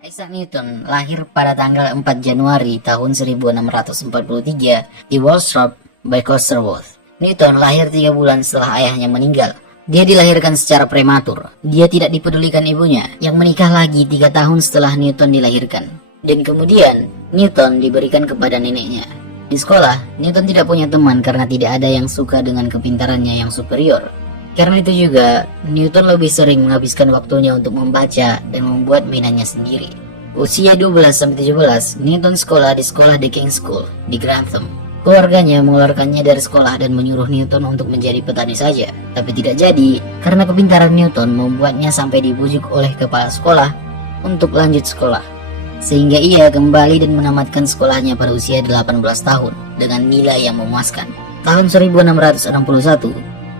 Isaac Newton lahir pada tanggal 4 Januari tahun 1643 di Walsrop, Berkshire. Newton lahir 3 bulan setelah ayahnya meninggal. Dia dilahirkan secara prematur. Dia tidak dipedulikan ibunya, yang menikah lagi 3 tahun setelah Newton dilahirkan. Dan kemudian, Newton diberikan kepada neneknya. Di sekolah, Newton tidak punya teman karena tidak ada yang suka dengan kepintarannya yang superior. Karena itu juga, Newton lebih sering menghabiskan waktunya untuk membaca dan membuat mainannya sendiri. Usia 12-17, Newton sekolah di sekolah The King's School di Grantham. Keluarganya mengeluarkannya dari sekolah dan menyuruh Newton untuk menjadi petani saja. Tapi tidak jadi, karena kepintaran Newton membuatnya sampai dibujuk oleh kepala sekolah untuk lanjut sekolah. Sehingga ia kembali dan menamatkan sekolahnya pada usia 18 tahun dengan nilai yang memuaskan. Tahun 1661,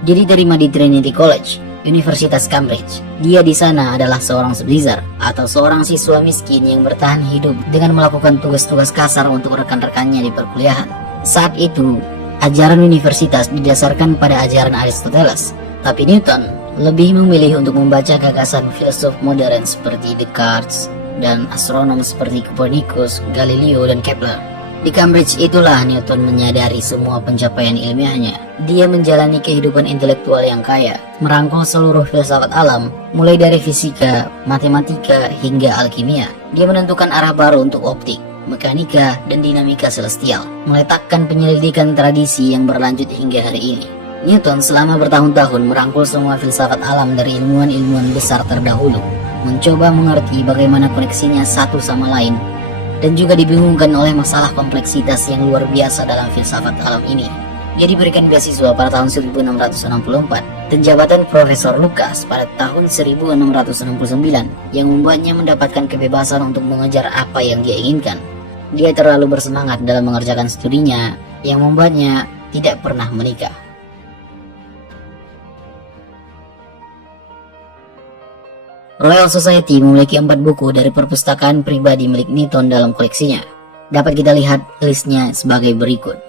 dia diterima di Trinity College, Universitas Cambridge. Dia di sana adalah seorang subsizar atau seorang siswa miskin yang bertahan hidup dengan melakukan tugas-tugas kasar untuk rekan-rekannya di perkuliahan. Saat itu, ajaran universitas didasarkan pada ajaran Aristoteles, tapi Newton lebih memilih untuk membaca gagasan filsuf modern seperti Descartes dan astronom seperti Copernicus, Galileo, dan Kepler. Di Cambridge itulah Newton menyadari semua pencapaian ilmiahnya. Dia menjalani kehidupan intelektual yang kaya, merangkul seluruh filsafat alam, mulai dari fisika, matematika, hingga alkimia. Dia menentukan arah baru untuk optik, mekanika, dan dinamika celestial, meletakkan penyelidikan tradisi yang berlanjut hingga hari ini. Newton selama bertahun-tahun merangkul semua filsafat alam dari ilmuwan-ilmuwan besar terdahulu, mencoba mengerti bagaimana koneksinya satu sama lain, dan juga dibingungkan oleh masalah kompleksitas yang luar biasa dalam filsafat alam ini. Dia diberikan beasiswa pada tahun 1664 dan jabatan Profesor Lucas pada tahun 1669 yang membuatnya mendapatkan kebebasan untuk mengejar apa yang dia inginkan. Dia terlalu bersemangat dalam mengerjakan studinya yang membuatnya tidak pernah menikah. Royal Society memiliki 4 buku dari perpustakaan pribadi milik Newton dalam koleksinya. Dapat kita lihat listnya sebagai berikut.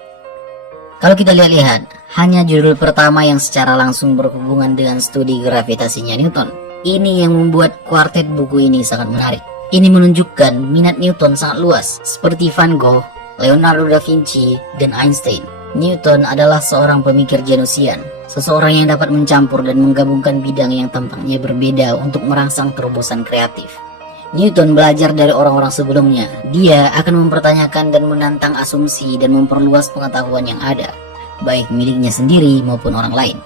Kalau kita lihat-lihat, hanya judul pertama yang secara langsung berhubungan dengan studi gravitasinya Newton. Ini yang membuat kuartet buku ini sangat menarik. Ini menunjukkan minat Newton sangat luas, seperti Van Gogh, Leonardo da Vinci, dan Einstein. Newton adalah seorang pemikir genusian, seseorang yang dapat mencampur dan menggabungkan bidang yang tampaknya berbeda untuk merangsang terobosan kreatif. Newton belajar dari orang-orang sebelumnya. Dia akan mempertanyakan dan menantang asumsi dan memperluas pengetahuan yang ada, baik miliknya sendiri maupun orang lain.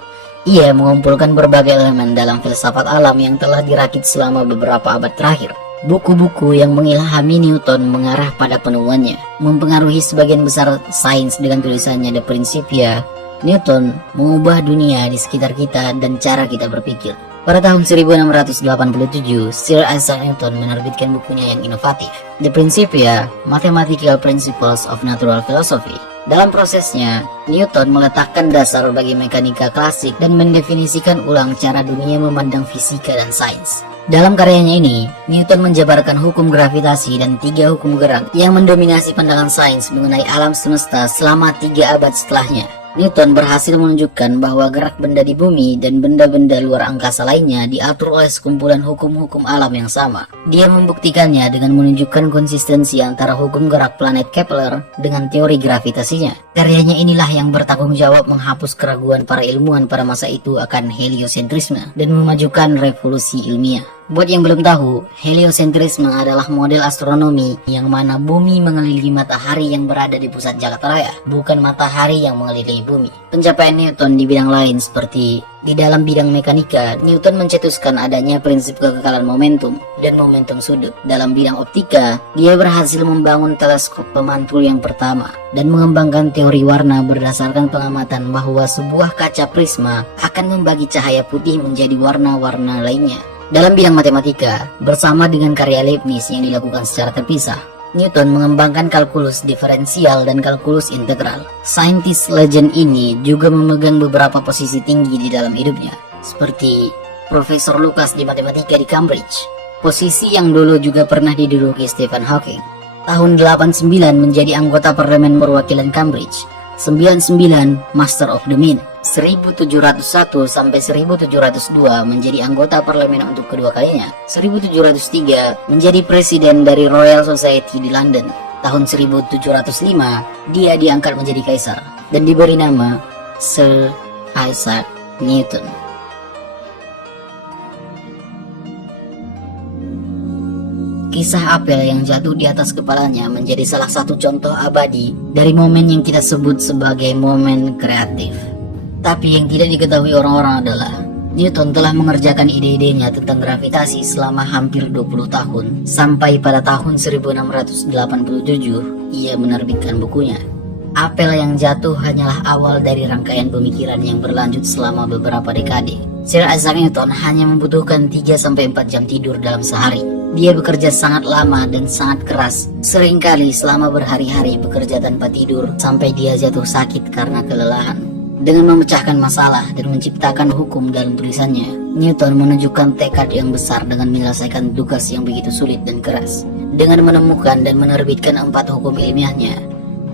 Ia mengumpulkan berbagai elemen dalam filsafat alam yang telah dirakit selama beberapa abad terakhir. Buku-buku yang mengilhami Newton mengarah pada penemuannya, mempengaruhi sebagian besar sains dengan tulisannya The Principia. Newton mengubah dunia di sekitar kita dan cara kita berpikir. Pada tahun 1687, Sir Isaac Newton menerbitkan bukunya yang inovatif, The Principia, Mathematical Principles of Natural Philosophy. Dalam prosesnya, Newton meletakkan dasar bagi mekanika klasik dan mendefinisikan ulang cara dunia memandang fisika dan sains. Dalam karyanya ini, Newton menjabarkan hukum gravitasi dan 3 hukum gerak yang mendominasi pandangan sains mengenai alam semesta selama 3 abad setelahnya. Newton berhasil menunjukkan bahwa gerak benda di bumi dan benda-benda luar angkasa lainnya diatur oleh sekumpulan hukum-hukum alam yang sama. Dia membuktikannya dengan menunjukkan konsistensi antara hukum gerak planet Kepler dengan teori gravitasinya. Karyanya inilah yang bertanggung jawab menghapus keraguan para ilmuwan pada masa itu akan heliosentrisme dan memajukan revolusi ilmiah. Buat yang belum tahu, heliosentrisme adalah model astronomi yang mana bumi mengelilingi matahari yang berada di pusat jagat raya, bukan matahari yang mengelilingi bumi. Pencapaian Newton di bidang lain seperti di dalam bidang mekanika, Newton mencetuskan adanya prinsip kekekalan momentum dan momentum sudut. Dalam bidang optika, dia berhasil membangun teleskop pemantul yang pertama dan mengembangkan teori warna berdasarkan pengamatan bahwa sebuah kaca prisma akan membagi cahaya putih menjadi warna-warna lainnya. Dalam bidang matematika, bersama dengan karya Leibniz yang dilakukan secara terpisah, Newton mengembangkan kalkulus diferensial dan kalkulus integral. Saintis legend ini juga memegang beberapa posisi tinggi di dalam hidupnya, seperti Profesor Lucas di matematika di Cambridge, posisi yang dulu juga pernah diduduki Stephen Hawking. Tahun 89 menjadi anggota parlemen perwakilan Cambridge, 99 Master of the Mint, 1701 sampai 1702 menjadi anggota parlemen untuk kedua kalinya. 1703 menjadi presiden dari Royal Society di London. Tahun 1705 dia diangkat menjadi kaisar dan diberi nama Sir Isaac Newton. Kisah apel yang jatuh di atas kepalanya menjadi salah satu contoh abadi dari momen yang kita sebut sebagai momen kreatif. Tapi yang tidak diketahui orang-orang adalah Newton telah mengerjakan ide-idenya tentang gravitasi selama hampir 20 tahun. Sampai pada tahun 1687 ia menerbitkan bukunya. Apel yang jatuh hanyalah awal dari rangkaian pemikiran yang berlanjut selama beberapa dekade. Sir Isaac Newton hanya membutuhkan 3-4 jam tidur dalam sehari. Dia bekerja sangat lama dan sangat keras. Seringkali selama berhari-hari bekerja tanpa tidur sampai dia jatuh sakit karena kelelahan. Dengan memecahkan masalah dan menciptakan hukum dalam tulisannya, Newton menunjukkan tekad yang besar dengan menyelesaikan tugas yang begitu sulit dan keras. Dengan menemukan dan menerbitkan 4 hukum ilmiahnya,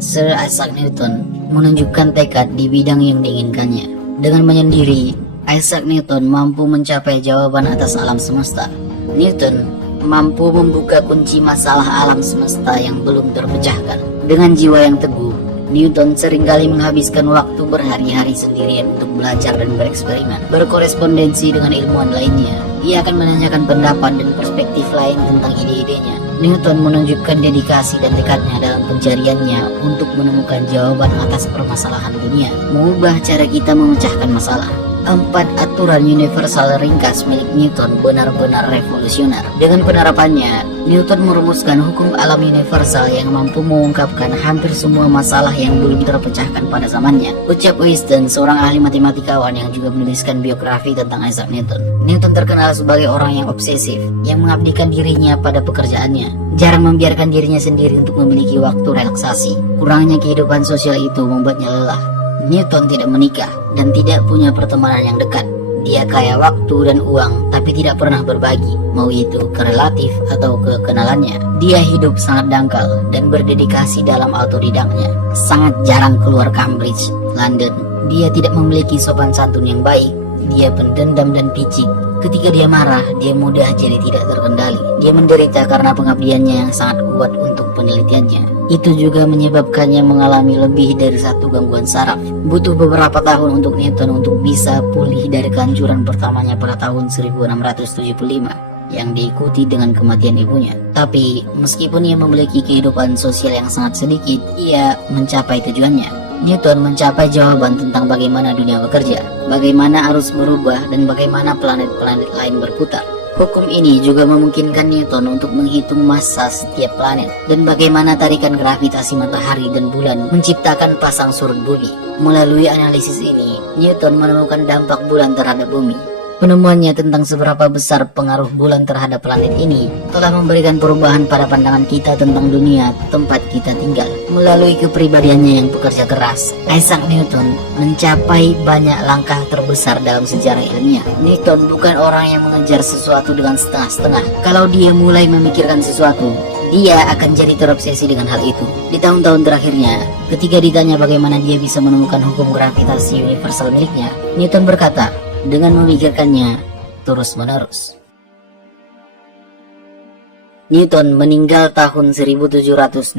Sir Isaac Newton menunjukkan tekad di bidang yang diinginkannya. Dengan menyendiri, Isaac Newton mampu mencapai jawaban atas alam semesta. Newton mampu membuka kunci masalah alam semesta yang belum terpecahkan. Dengan jiwa yang teguh, Newton seringkali menghabiskan waktu berhari-hari sendirian untuk belajar dan bereksperimen, berkorespondensi dengan ilmuwan lainnya. Ia akan menanyakan pendapat dan perspektif lain tentang ide-idenya. Newton menunjukkan dedikasi dan tekadnya dalam pencariannya untuk menemukan jawaban atas permasalahan dunia, mengubah cara kita memecahkan masalah. 4 aturan universal ringkas milik Newton benar-benar revolusioner. Dengan penerapannya, Newton merumuskan hukum alam universal yang mampu mengungkapkan hampir semua masalah yang belum terpecahkan pada zamannya. Ucap Wheaton, seorang ahli matematikawan yang juga menuliskan biografi tentang Isaac Newton. Newton terkenal sebagai orang yang obsesif, yang mengabdikan dirinya pada pekerjaannya, jarang membiarkan dirinya sendiri untuk memiliki waktu relaksasi. Kurangnya kehidupan sosial itu membuatnya lelah. Newton tidak menikah dan tidak punya pertemanan yang dekat. Dia kaya waktu dan uang, tapi tidak pernah berbagi, mau itu ke relatif atau ke kenalannya. Dia hidup sangat dangkal dan berdedikasi dalam autodidaknya. Sangat jarang keluar Cambridge, London. Dia tidak memiliki sopan santun yang baik. Dia pendendam dan picik. Ketika dia marah, dia mudah jadi tidak terkendali. Dia menderita karena pengabdiannya yang sangat kuat untuk penelitiannya. Itu juga menyebabkannya mengalami lebih dari 1 gangguan saraf. Butuh beberapa tahun untuk Newton untuk bisa pulih dari kehancuran pertamanya pada tahun 1675 yang diikuti dengan kematian ibunya. Tapi meskipun ia memiliki kehidupan sosial yang sangat sedikit, ia mencapai tujuannya. Newton mencapai jawaban tentang bagaimana dunia bekerja, bagaimana arus berubah, dan bagaimana planet-planet lain berputar. Hukum ini juga memungkinkan Newton untuk menghitung massa setiap planet dan bagaimana tarikan gravitasi matahari dan bulan menciptakan pasang surut bumi. Melalui analisis ini, Newton menemukan dampak bulan terhadap bumi. Penemuannya tentang seberapa besar pengaruh bulan terhadap planet ini telah memberikan perubahan pada pandangan kita tentang dunia tempat kita tinggal. Melalui kepribadiannya yang bekerja keras, Isaac Newton mencapai banyak langkah terbesar dalam sejarah ilmiah. Newton bukan orang yang mengejar sesuatu dengan setengah-setengah. Kalau dia mulai memikirkan sesuatu, dia akan jadi terobsesi dengan hal itu. Di tahun-tahun terakhirnya, ketika ditanya bagaimana dia bisa menemukan hukum gravitasi universal miliknya, Newton berkata, dengan memikirkannya terus-menerus. Newton meninggal tahun 1727.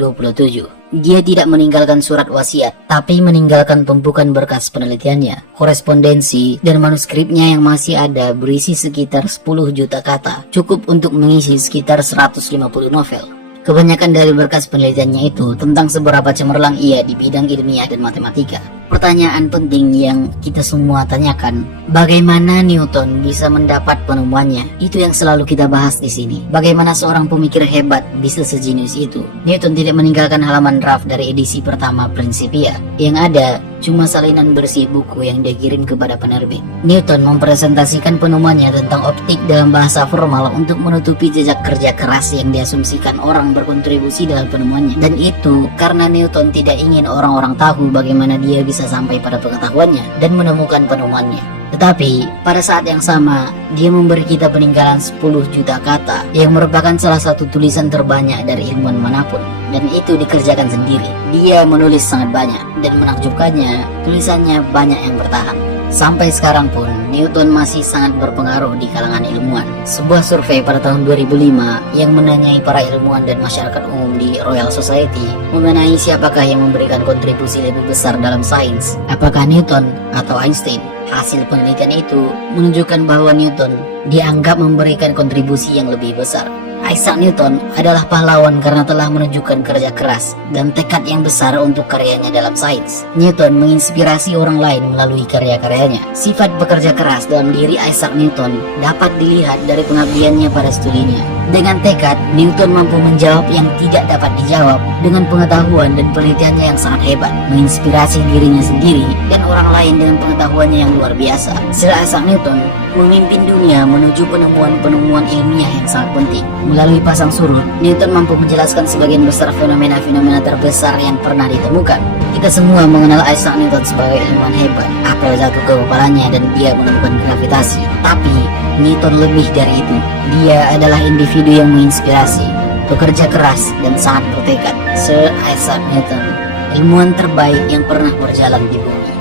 Dia tidak meninggalkan surat wasiat, tapi meninggalkan tumpukan berkas penelitiannya, korespondensi, dan manuskripnya yang masih ada berisi sekitar 10 juta kata, cukup untuk mengisi sekitar 150 novel. Kebanyakan dari berkas penelitiannya itu tentang seberapa cemerlang ia di bidang ilmiah dan matematika. Pertanyaan penting yang kita semua tanyakan, bagaimana Newton bisa mendapat penemuannya? Itu yang selalu kita bahas di sini. Bagaimana seorang pemikir hebat bisa sejenius itu? Newton tidak meninggalkan halaman draft dari edisi pertama Principia. Yang ada cuma salinan bersih buku yang dia kirim kepada penerbit. Newton mempresentasikan penemuannya tentang optik dalam bahasa formal untuk menutupi jejak kerja keras yang diasumsikan orang berkontribusi dalam penemuannya. Dan itu karena Newton tidak ingin orang-orang tahu bagaimana dia bisa sampai pada pengetahuannya dan menemukan penemuannya. Tetapi pada saat yang sama, dia memberi kita peninggalan 10 juta kata yang merupakan salah satu tulisan terbanyak dari ilmuwan manapun. Dan itu dikerjakan sendiri. Dia menulis sangat banyak dan menakjubkannya, tulisannya banyak yang bertahan. Sampai sekarang pun, Newton masih sangat berpengaruh di kalangan ilmuwan. Sebuah survei pada tahun 2005 yang menanyai para ilmuwan dan masyarakat umum di Royal Society mengenai siapakah yang memberikan kontribusi lebih besar dalam sains, apakah Newton atau Einstein. Hasil penelitian itu menunjukkan bahwa Newton dianggap memberikan kontribusi yang lebih besar. Isaac Newton adalah pahlawan karena telah menunjukkan kerja keras dan tekad yang besar untuk karyanya dalam sains. Newton menginspirasi orang lain melalui karya-karyanya. Sifat bekerja keras dalam diri Isaac Newton dapat dilihat dari pengabdiannya pada studinya. Dengan tekad, Newton mampu menjawab yang tidak dapat dijawab dengan pengetahuan dan penelitiannya yang sangat hebat, menginspirasi dirinya sendiri dan orang lain dengan pengetahuannya yang luar biasa. Sir Isaac Newton memimpin dunia menuju penemuan-penemuan ilmiah yang sangat penting. Melalui pasang surut, Newton mampu menjelaskan sebagian besar fenomena-fenomena terbesar yang pernah ditemukan. Kita semua mengenal Isaac Newton sebagai ilmuwan hebat, apel jatuh ke kepalanya dan dia menemukan gravitasi. Tapi, Newton lebih dari itu. Dia adalah individu yang menginspirasi, bekerja keras dan sangat bertekad. Sir Isaac Newton, ilmuwan terbaik yang pernah berjalan di bumi.